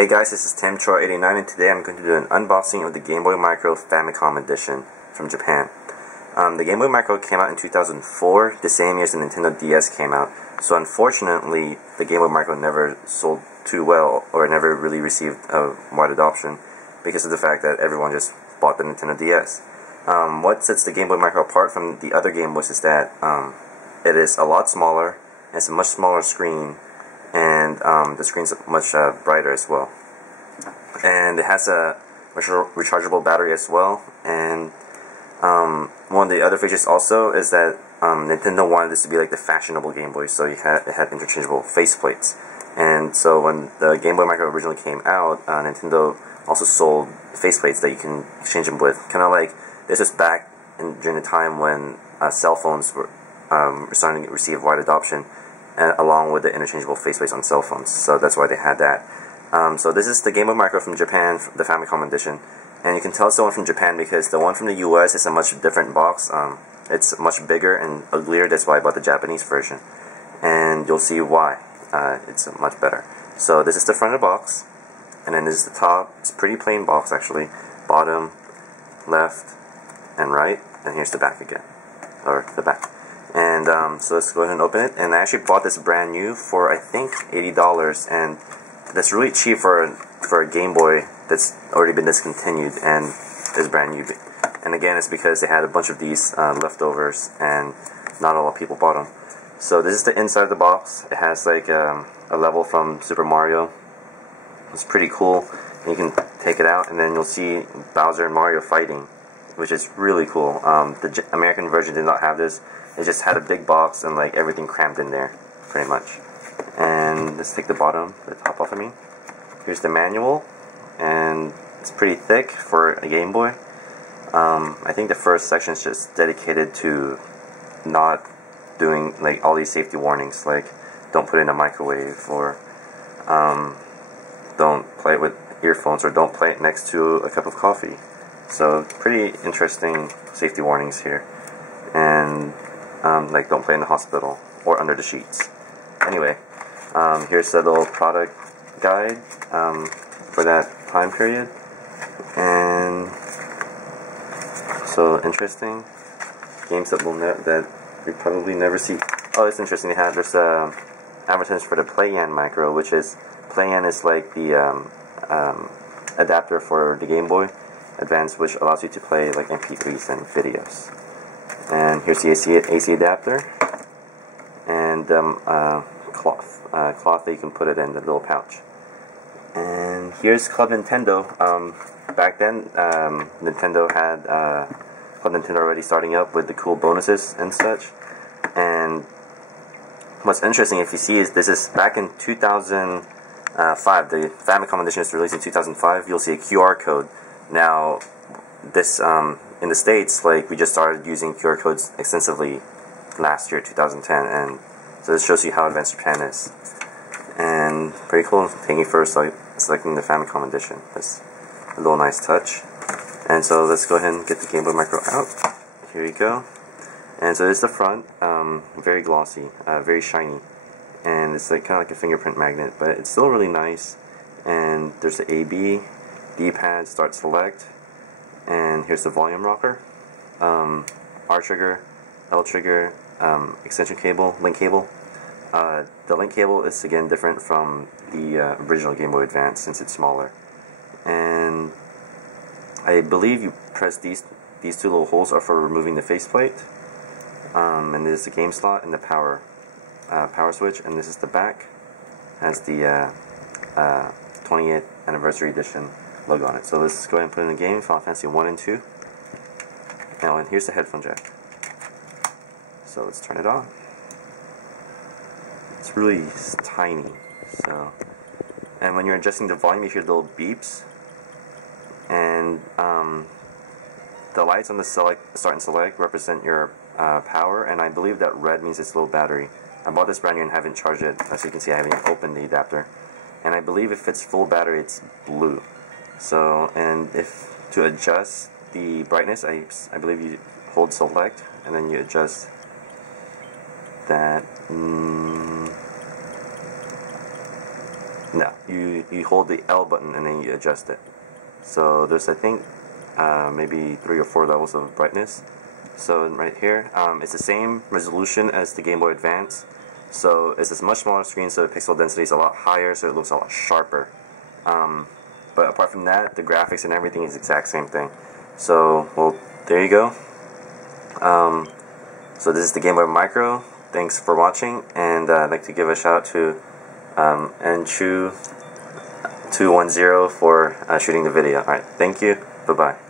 Hey guys, this is Tim Troy89, and today I'm going to do an unboxing of the Game Boy Micro Famicom Edition from Japan. The Game Boy Micro came out in 2004, the same year as the Nintendo DS came out. So unfortunately, the Game Boy Micro never sold too well, or never really received a wide adoption, because of the fact that everyone just bought the Nintendo DS. What sets the Game Boy Micro apart from the other Game Boys is that it is a lot smaller, and it's a much smaller screen, and the screen's much brighter as well. And it has a rechargeable battery as well. And one of the other features also is that Nintendo wanted this to be like the fashionable Game Boy, so it had interchangeable faceplates. And so when the Game Boy Micro originally came out, Nintendo also sold faceplates that you can exchange them with. Kind of like, this is back during the time when cell phones were starting to receive wide adoption, along with the interchangeable faceplates on cell phones. So that's why they had that. So this is the Game Boy Micro from Japan, the Famicom edition. And you can tell it's the one from Japan because the one from the US is a much different box. It's much bigger and uglier. That's why I bought the Japanese version. And you'll see why. It's much better. So this is the front of the box. And then this is the top. It's a pretty plain box actually. Bottom, left, and right. And here's the back again. Or the back. And so let's go ahead and open it. And I actually bought this brand new for I think $80, and that's really cheap for a Game Boy that's already been discontinued and is brand new. And again, it's because they had a bunch of these leftovers, and not a lot of people bought them. So this is the inside of the box. It has like a level from Super Mario. It's pretty cool. And you can take it out, and then you'll see Bowser and Mario fighting, which is really cool. The American version did not have this. It just had a big box and like everything crammed in there, pretty much. And let's take the top off. Here's the manual, and it's pretty thick for a Game Boy. I think the first section is just dedicated to not doing like all these safety warnings, like don't put it in a microwave, or don't play it with earphones, or don't play it next to a cup of coffee. So pretty interesting safety warnings here. And like don't play in the hospital or under the sheets. Anyway, here's the little product guide for that time period. And so interesting games that we probably never see. Oh, it's interesting. There's advertisements for the Play-Yan Micro, which is Play-Yan is like the adapter for the Game Boy Advance, which allows you to play like MP3s and videos. And here's the AC adapter, and cloth that you can put it in the little pouch. And here's Club Nintendo. Back then, Nintendo had Club Nintendo already starting up with the cool bonuses and such. And what's interesting, if you see, is this is back in 2005. The Famicom edition was released in 2005. You'll see a QR code. Now, this in the States, like, we just started using QR codes extensively last year, 2010, and so this shows you how advanced Japan is. And pretty cool. Thank you for selecting the Famicom edition. That's a little nice touch. And so let's go ahead and get the Game Boy Micro out. Here you go. And so this is the front, very glossy, very shiny, and it's like kind of like a fingerprint magnet, but it's still really nice. And there's the A/B, D-pad, start, select. And here's the volume rocker, R trigger, L trigger, extension cable, link cable. The link cable is again different from the original Game Boy Advance since it's smaller. And I believe you press these two little holes are for removing the faceplate. And this is the game slot and the power switch. And this is the back, has the 20th anniversary edition logo on it. So let's go ahead and put in the game, Final Fantasy 1 and 2. Now, and here's the headphone jack. So let's turn it on. It's really tiny. So, and when you're adjusting the volume, you hear little beeps. And the lights on the start and select represent your power, and I believe that red means it's low battery. I bought this brand new and haven't charged it. As you can see, I haven't even opened the adapter. And I believe if it's full battery, it's blue. So, and if to adjust the brightness, I believe you hold select and then you adjust that. No, you hold the L button and then you adjust it. So there's, I think, maybe 3 or 4 levels of brightness. So right here, it's the same resolution as the Game Boy Advance. So it's a much smaller screen, so the pixel density is a lot higher, so it looks a lot sharper. But apart from that, the graphics and everything is the exact same thing. So, well, there you go. So this is the Game Boy Micro. Thanks for watching, and I'd like to give a shout out to Nchu210 for shooting the video. Alright, thank you. Bye-bye.